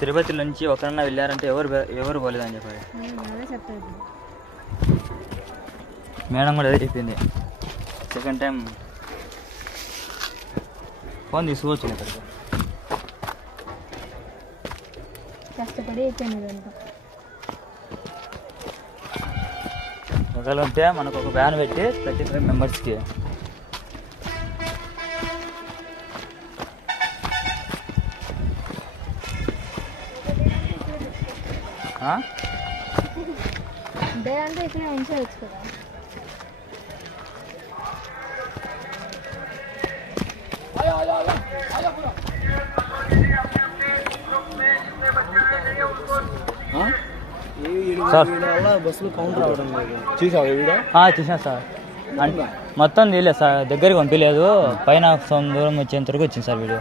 తిరుపతి నుంచి ఒకరన్నా వెళ్ళారంటే ఎవరు పోలేదని చెప్పారు. మేడం కూడా అదే చెప్పింది. సెకండ్ టైం ఫోన్ తీసుకోవచ్చు ఇక్కడికి. కష్టపడి ఒకవేళ ఉంటే మనకు ఒక వ్యాన్ పెట్టి 35 మెంబర్స్కి డే అంటే ఇక్కడ ఉంచవచ్చు కదా. సార్ బస్సులు కౌంటర్ అవడం చూసావు చూసాను సార్. అంటే మొత్తం తీయలేదు సార్, దగ్గరికి పంపించలేదు. పైన దూరం వచ్చేంత వరకు వచ్చింది సార్ వీడియో.